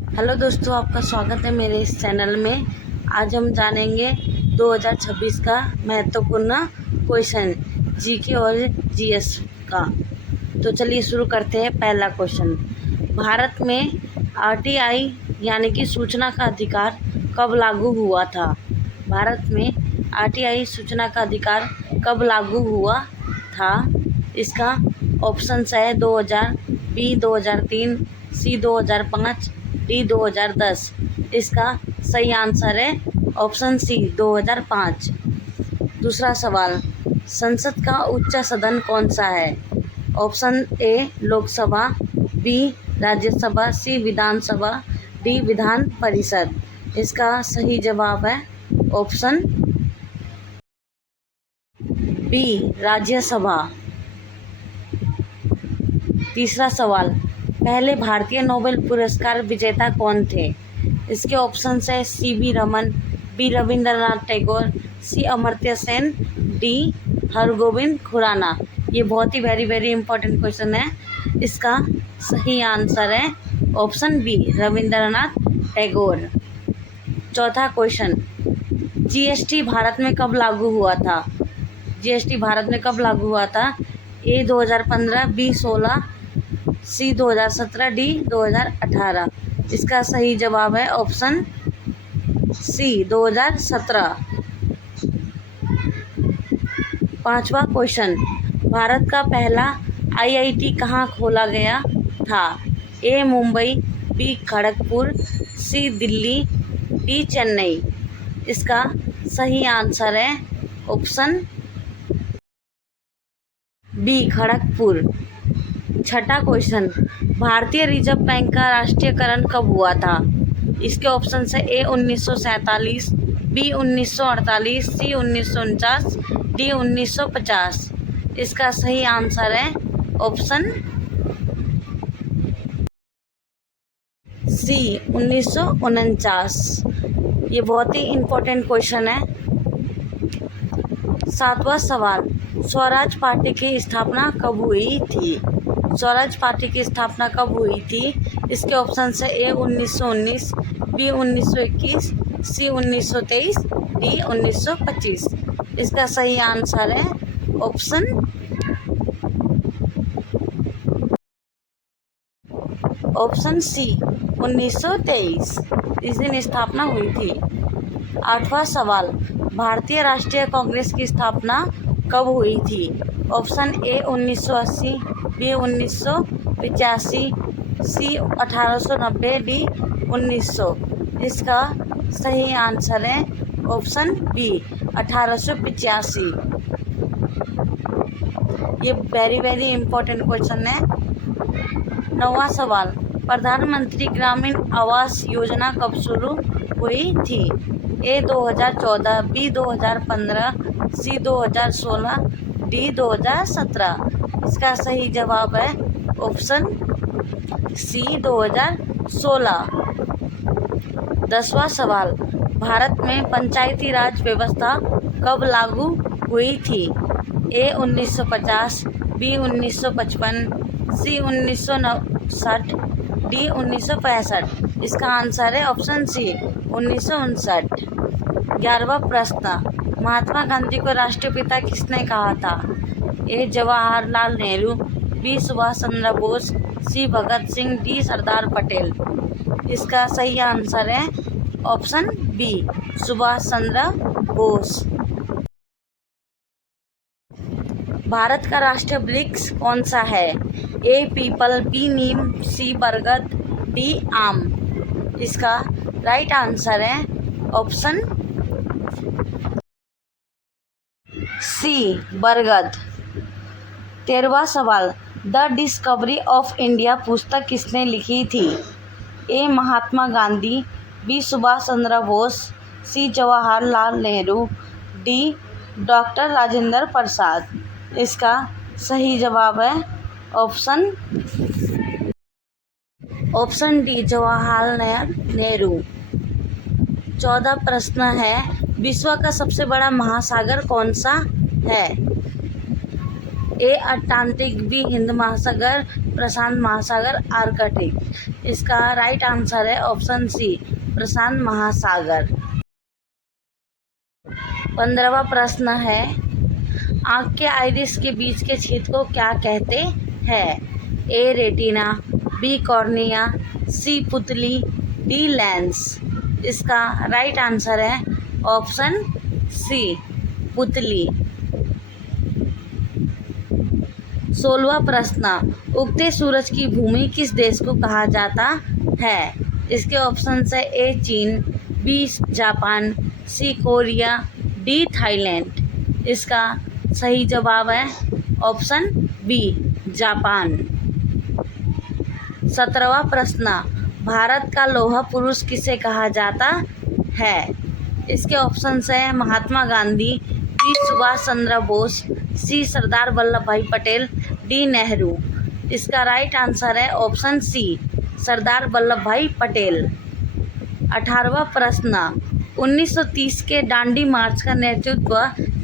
Hello दोस्तों, आपका स्वागत है मेरे इस चैनल में। आज हम जानेंगे 2026 का महत्वपूर्ण क्वेश्चन जीके और जीएस का। तो चलिए शुरू करते हैं। पहला क्वेश्चन, भारत में आरटीआई यानी कि सूचना का अधिकार कब लागू हुआ था? भारत में आरटीआई सूचना का अधिकार कब लागू हुआ था? इसका ऑप्शंस है 2000, बी 2003, सी 2005, डी 2010। इसका सही आंसर है ऑप्शन सी 2005। दूसरा सवाल, संसद का उच्च सदन कौन सा है? Option A Lok Sabha, B Rajya Sabha, C Vidhan Sabha, D Vidhan Parishad. इसका सही जवाब है ऑप्शन बी राज्यसभा। तीसरा सवाल, पहले भारतीय नोबेल पुरस्कार विजेता कौन थे? इसके ऑप्शंस है C V Raman, B Rabindranath Tagore, C Amartya Sen, D Hargobind Khorana. ये बहुत ही वेरी इंपॉर्टेंट क्वेश्चन है। इसका सही आंसर है ऑप्शन बी रविंद्रनाथ टैगोर। चौथा क्वेश्चन, जीएसटी भारत में कब लागू हुआ था? जीएसटी भारत में कब लागू हुआ था? ए 2015, बी 16, सी 2017, डी 2018। इसका सही जवाब है ऑप्शन सी 2017। पांचवा क्वेश्चन, भारत का पहला आईआईटी कहाँ खोला गया था? ए मुंबई, बी खड़गपुर, सी दिल्ली, डी चेन्नई। इसका सही आंसर है ऑप्शन बी खड़गपुर। छठा क्वेश्चन, भारतीय रिजर्व बैंक का राष्ट्रीयकरण कब हुआ था? इसके ऑप्शन है ए 1947, बी 1948, सी 1949, डी 1950। इसका सही आंसर है ऑप्शन सी 1949। ये बहुत ही इम्पोर्टेंट क्वेश्चन है। सातवां सवाल, स्वराज पार्टी की स्थापना कब हुई थी? स्वराज पार्टी की स्थापना कब हुई थी? इसके ऑप्शन है ए 1919, बी 1921, सी 1923, डी 1925। इसका सही आंसर है ऑप्शन सी 1923। इस दिन स्थापना हुई थी। आठवां सवाल, भारतीय राष्ट्रीय कांग्रेस की स्थापना कब हुई थी? Option A 1980, B 1985, C 1890, D 1900। इसका सही आंसर है ऑप्शन बी 1885। ये वेरी इंपॉर्टेंट क्वेश्चन है। नौवां सवाल, प्रधानमंत्री ग्रामीण आवास योजना कब शुरू हुई थी? ए 2014, बी 2015, सी 2016, डी 2017। इसका सही जवाब है ऑप्शन सी 2016। 10वां सवाल, भारत में पंचायती राज व्यवस्था कब लागू हुई थी? ए 1950, बी 1955, सी 1959, डी 1965। इसका आंसर है ऑप्शन सी 1959। 11वां प्रश्न, महात्मा गांधी को राष्ट्रपिता किसने कहा था? ए जवाहरलाल नेहरू, बी सुभाष चंद्र बोस, सी भगत सिंह, डी सरदार पटेल। इसका सही आंसर है ऑप्शन बी सुभाष चंद्र बोस। भारत का राष्ट्रीय वृक्ष कौन सा है? ए पीपल, बी नीम, सी बरगद, डी आम। इसका राइट आंसर है ऑप्शन सी बरगद। 13वां सवाल, द डिस्कवरी ऑफ इंडिया पुस्तक किसने लिखी थी? ए महात्मा गांधी, बी सुभाष चंद्र बोस, सी जवाहरलाल नेहरू, डी डॉक्टर राजेंद्र प्रसाद। इसका सही जवाब है ऑप्शन डी जवाहरलाल नेहरू। 14 प्रश्न है, विश्व का सबसे बड़ा महासागर कौन सा है? ए अटलांटिक, बी हिंद महासागर, प्रशांत महासागर, आर्कटिक। इसका राइट आंसर है ऑप्शन सी, प्रशांत महासागर। 15वां प्रश्न है, आँख के आइरिस के बीच के छेद को क्या कहते हैं? ए रेटिना, बी कॉर्निया, सी पुतली, डी लेंस। इसका राइट आंसर है ऑप्शन सी, पुतली। 16वां प्रश्न, उगते सूरज की भूमि किस देश को कहा जाता है? इसके ऑप्शन है ए चीन, बी जापान, सी कोरिया, डी थाईलैंड। इसका सही जवाब है ऑप्शन बी, जापान। 17वां प्रश्न, भारत का लौह पुरुष किसे कहा जाता है? इसके ऑप्शन है महात्मा गांधी, बी सुभाष चंद्र बोस, सी सरदार वल्लभ भाई पटेल, डी नेहरू। इसका राइट आंसर है ऑप्शन सी, सरदार वल्लभ भाई पटेल। 18वां प्रश्न, 1930 के दांडी मार्च का नेतृत्व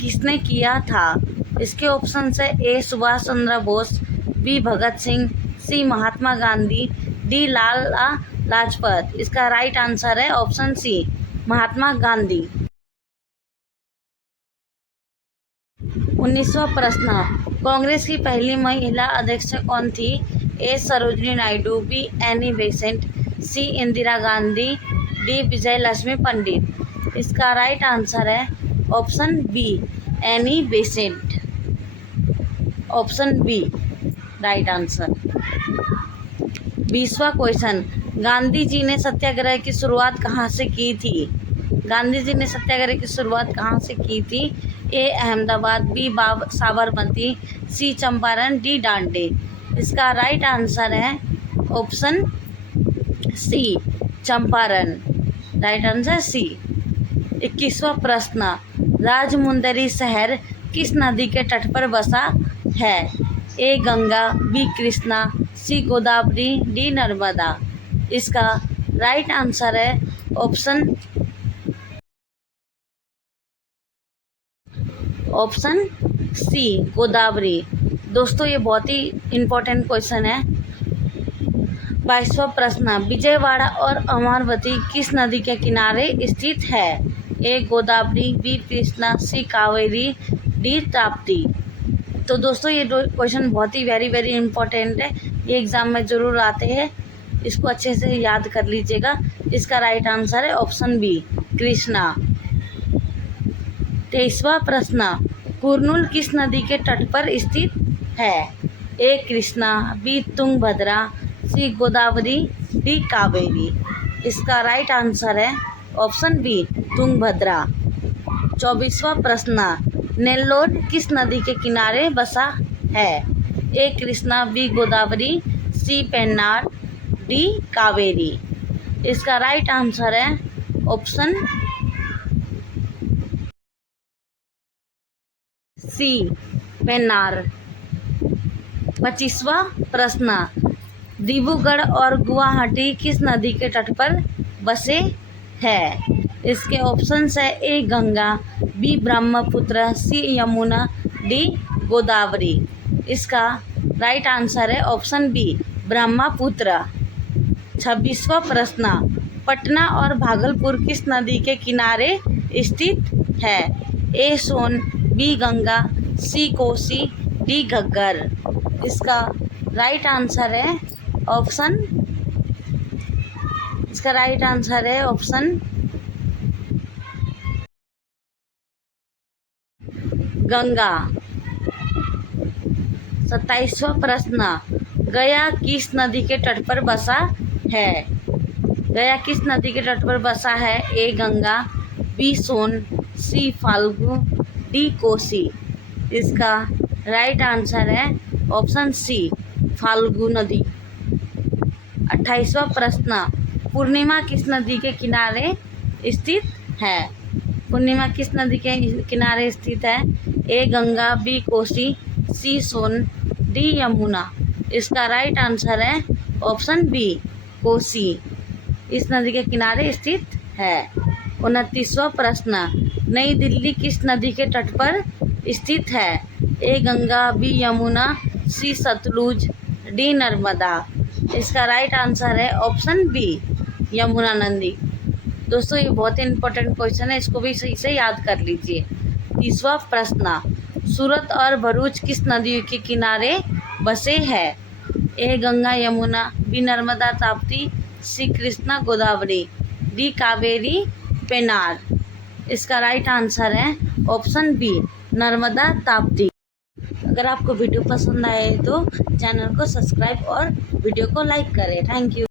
किसने किया था? इसके ऑप्शन है A Subhash Chandra Bose, B Bhagat Singh, C Mahatma Gandhi, D Lala Lajpat. इसका राइट आंसर है ऑप्शन सी, महात्मा गांधी। 19वां प्रश्न, कांग्रेस की पहली महिला अध्यक्ष कौन थी? A Sarojini Naidu, B Annie Besant, C Indira Gandhi, D Vijaya Lakshmi Pandit. इसका राइट आंसर है option B, Annie Besant. Option B right answer. 20वां क्वेश्चन, गांधी जी ने सत्याग्रह की शुरुआत कहाँ से की थी? गांधी जी ने सत्याग्रह की शुरुआत कहाँ से की थी? A Ahmedabad, B Sabarmati, C Champaran, D Dandi. इसका राइट आंसर है option C, Champaran. Right answer C. 21वां प्रश्न, राजमुंदरी शहर किस नदी के तट पर बसा है? ए गंगा, बी कृष्णा, सी गोदावरी, डी नर्मदा। इसका राइट आंसर है ऑप्शन सी, गोदावरी। दोस्तों ये बहुत ही इम्पोर्टेंट क्वेश्चन है। 22वां प्रश्न, विजयवाड़ा और अमरावती किस नदी के किनारे स्थित है? ए गोदावरी, बी कृष्णा, सी कावेरी, डी ताप्ती। तो दोस्तों ये दो क्वेश्चन बहुत ही वेरी इम्पोर्टेंट है, ये एग्ज़ाम में ज़रूर आते हैं, इसको अच्छे से याद कर लीजिएगा। इसका राइट आंसर है ऑप्शन बी, कृष्णा। 23वां प्रश्न, कुरनूल किस नदी के तट पर स्थित है? ए कृष्णा, बी तुंगभद्रा, सी गोदावरी, डी कावेरी। इसका राइट आंसर है ऑप्शन बी, तुंगभद्रा। 24वां प्रश्न, नेल्लोर किस नदी के किनारे बसा है? ए कृष्णा, बी गोदावरी, सी पेन्नार, डी कावेरी। इसका राइट आंसर है ऑप्शन सी, पेन्नार। 25वां प्रश्न, डिब्रूगढ़ और गुवाहाटी किस नदी के तट पर बसे हैं? इसके ऑप्शंस है ए गंगा, बी ब्रह्मपुत्र, सी यमुना, डी गोदावरी। इसका राइट आंसर है ऑप्शन बी, ब्रह्मपुत्र। 26वां प्रश्न, पटना और भागलपुर किस नदी के किनारे स्थित है? ए सोन, बी गंगा, सी कोसी, डी घग्गर। इसका राइट आंसर है ऑप्शन गंगा। 27वां प्रश्न, गया किस नदी के तट पर बसा है? गया किस नदी के तट पर बसा है? ए गंगा, बी सोन, सी फाल्गु, डी कोसी। इसका राइट आंसर है ऑप्शन सी, फाल्गु नदी। 28वां प्रश्न, पूर्णिमा किस नदी के किनारे स्थित है? पूर्णिमा किस नदी के किनारे स्थित है? ए गंगा, बी कोसी, सी सोन, डी यमुना। इसका राइट आंसर है ऑप्शन बी, कोसी। इस नदी के किनारे स्थित है। 29वां प्रश्न, नई दिल्ली किस नदी के तट पर स्थित है? ए गंगा, बी यमुना, सी सतलुज, डी नर्मदा। इसका राइट आंसर है ऑप्शन बी, यमुना नदी। दोस्तों ये बहुत ही इंपॉर्टेंट क्वेश्चन है, इसको भी सही से याद कर लीजिए। 30वां प्रश्न, सूरत और भरूच किस नदी के किनारे बसे हैं? ए गंगा यमुना, बी नर्मदा ताप्ती, सी कृष्णा गोदावरी, डी कावेरी पेनार। इसका राइट आंसर है ऑप्शन बी, नर्मदा ताप्ती। अगर आपको वीडियो पसंद आए तो चैनल को सब्सक्राइब और वीडियो को लाइक करें। Thank you.